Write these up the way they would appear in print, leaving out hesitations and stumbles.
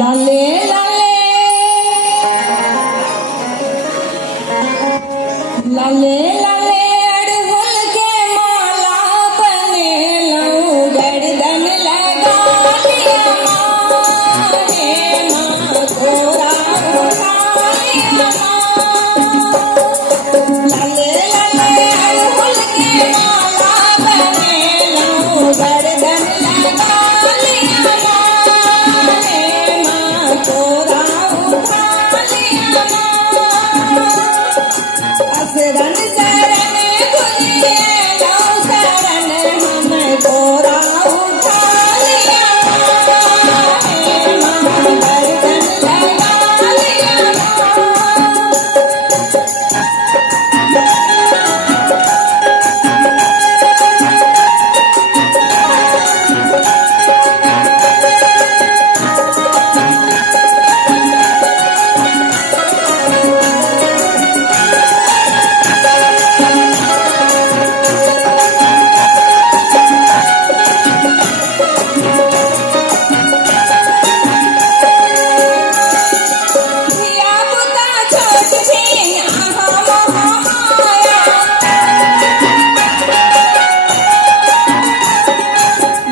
लाले लाले लाले लाले अड़हुल के माला बने लऊं गर्दन लगा लिया माने माँ गोरा उठा लिया लाले लाले अड़हुल के माला बने लऊं गर्दन लगा लिया माने माँ गोरा उठा लिया असरन शरण गुजिए लो शरण हम गोरा उठा लिया माँ गर्दन लगा लिया धिया पुता छोट छीन आहा महामाया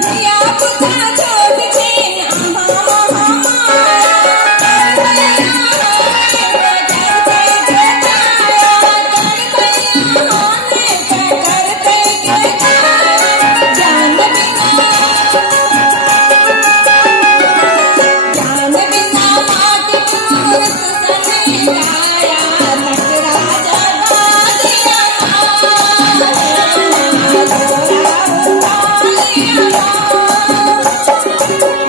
धिया पुता छोट छीन आहा ज्ञान बिना माटी मूरत सने गाया तकरा जगा दिया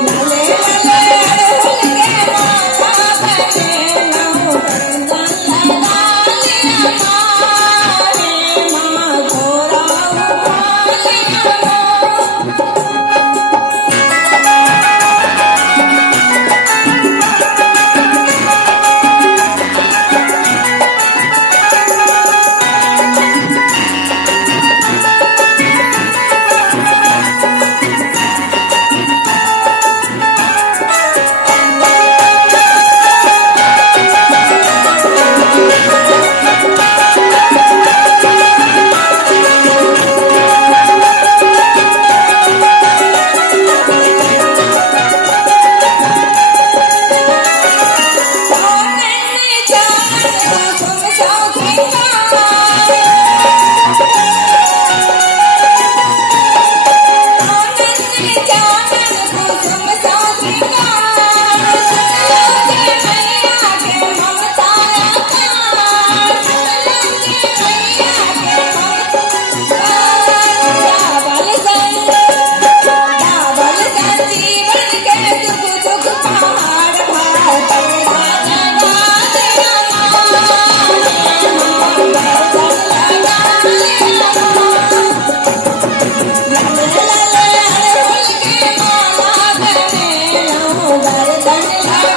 लाले लाले अड़हुल के माला बने लऊं गर्दन लगा लिया माने माँ गोरा उठा लिया गर्दन